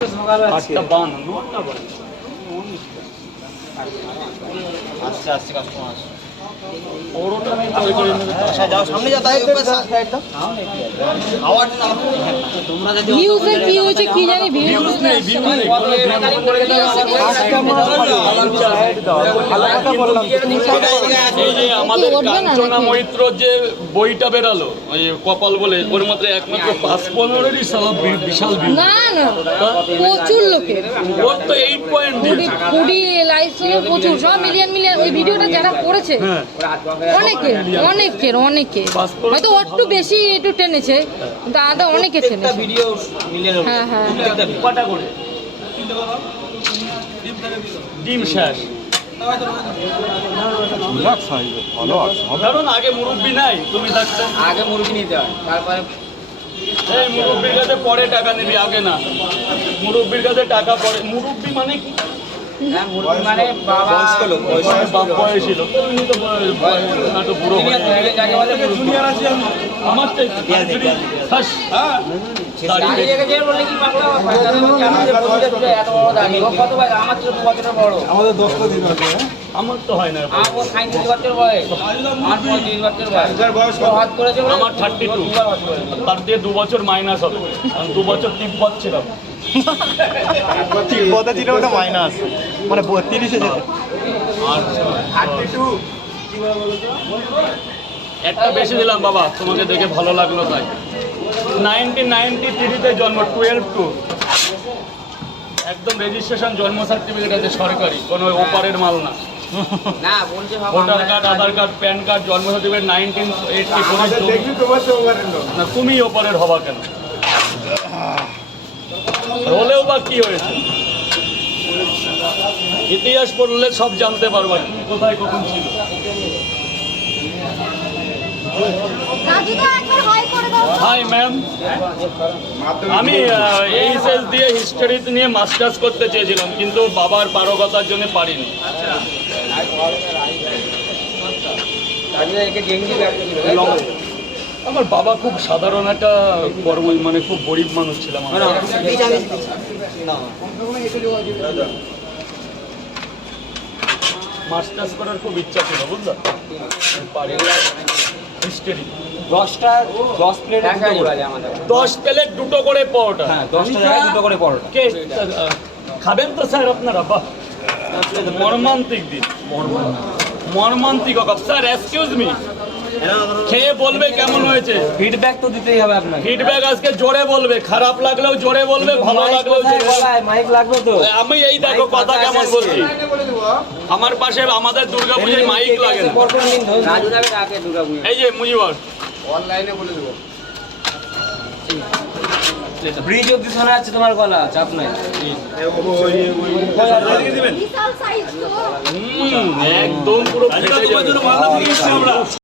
আস্তে আস্তে কাস্টমার আসে। যাও সামনে যাও, তাই ভিউজের কি হয়েছে কি জানি, ভিউজ নেই, এই যে আমাদের কাঞ্চনা মৈত্র যে বইটা বেরালো ওই কপাল বলে, ওর মাত্র একমাত্র ৫-১৫-এরই বিশাল ভিউ। না না প্রচুর লোকের, ওর তো 8 পয়েন্ট দিয়েছে। কুড়ি লাইভ প্রচুর, সব মিলিয়ন ওই ভিডিওটা যারা করেছে অনেকের হয়তো একটু বেশি একটু টেনেছে, কিন্তু আদা অনেকে টেনেছে। Video million. হ্যাঁ হ্যাঁ কটা করে ডিম শেষ। কারণ আগে মুরব্বি নাই, তুমি থাকতে আগে মুরগি নিতে হয়, তারপরে এই মুরব্বির কাছে পরে টাকা নিবি, আগে না। মুরব্বির কাছে টাকা পরে। মুরব্বি মানে কি? মুরগি মানে বাবা বাপ বয়সী লোক। তুমি তো না তো বুড়ো হয়ে আমার তো হাস। দাঁড়িয়ে গেছে বলে কি পাগলা আমাদের বলতে এত বড় দাঁড়িয়ে কত ভাই আমার তো 2 বছরের বড়। আমাদের 10টা দিন আছে। আমার তো হয় না। আমার 35 বছর বয়স, আমার 35 বছর বয়স। হাত করেছে আমার 32, তার দিয়ে 2 বছর মাইনাস হবে। আমি 2 বছর তিব্বত ছিলাম। তিব্বতে ছিল ওটা মাইনাস, মানে 32 এ যেতে। একটা বেশি দিলাম বাবা, তোমাকে দেখে ভালো লাগলো তাই। 1993-তে জন্ম, 12-2 একদম রেজিস্ট্রেশন জন্ম সার্টিফিকেট আছে সরকারি, কোনো ওপারের মাল না। না বলছে ভোটার কার্ড, আধার কার্ড, প্যান কার্ড, জন্ম সার্টিফিকেট 1984 না। তুমি ওপারের হবা কেন? হলেও বা কি হয়েছে? ইতিহাস পড়লে সব জানতে পারবা তুমি কোথায় কখন ছিল। হাই ম্যাম, আমি এইচএস দিয়ে হিস্টোরি নিয়ে মাস্টার্স করতে চেয়েছিলাম, কিন্তু বাবার পারগতার জন্য পারিনি। আমার বাবা খুব সাধারণ একটা কর্মী, মানে খুব গরিব মানুষ ছিলাম। মাস্টার্স করার খুব ইচ্ছা ছিল, বুঝলা? হিস্টোরি 10 প্লেট 10 প্লেট 2টো করে পরোটা। 10টা জায়গায় 2টো করে পরোটা। কে খাবেন তো স্যার আপনারা? বাহ, মর্মান্তিক দিন, মর্মান্তিক অকাপ। স্যার এক্সকিউজ মি, খেয়ে বলবে কেমন হয়েছে। ফিডব্যাক তো দিতেই হবে আপনাকে। ফিডব্যাক আজকে জোরে বলবে, খারাপ লাগলেও জোরে বলবে, ভালো লাগলেও জোরে বলবে। মাইক লাগবে তো। আমি এই দেখো কথা কেমন বলছি। আমার পাশে আমাদের দুর্গাপূজায় মাইক লাগে না। রাজু দাকে ডাকে দুর্গাপূজা। এই যে মুজিবর অনলাইনে বলে দেবো। ব্রিজ অবধি শোনা যাচ্ছে তোমার গলা, চাপ নাই। একদম পুরো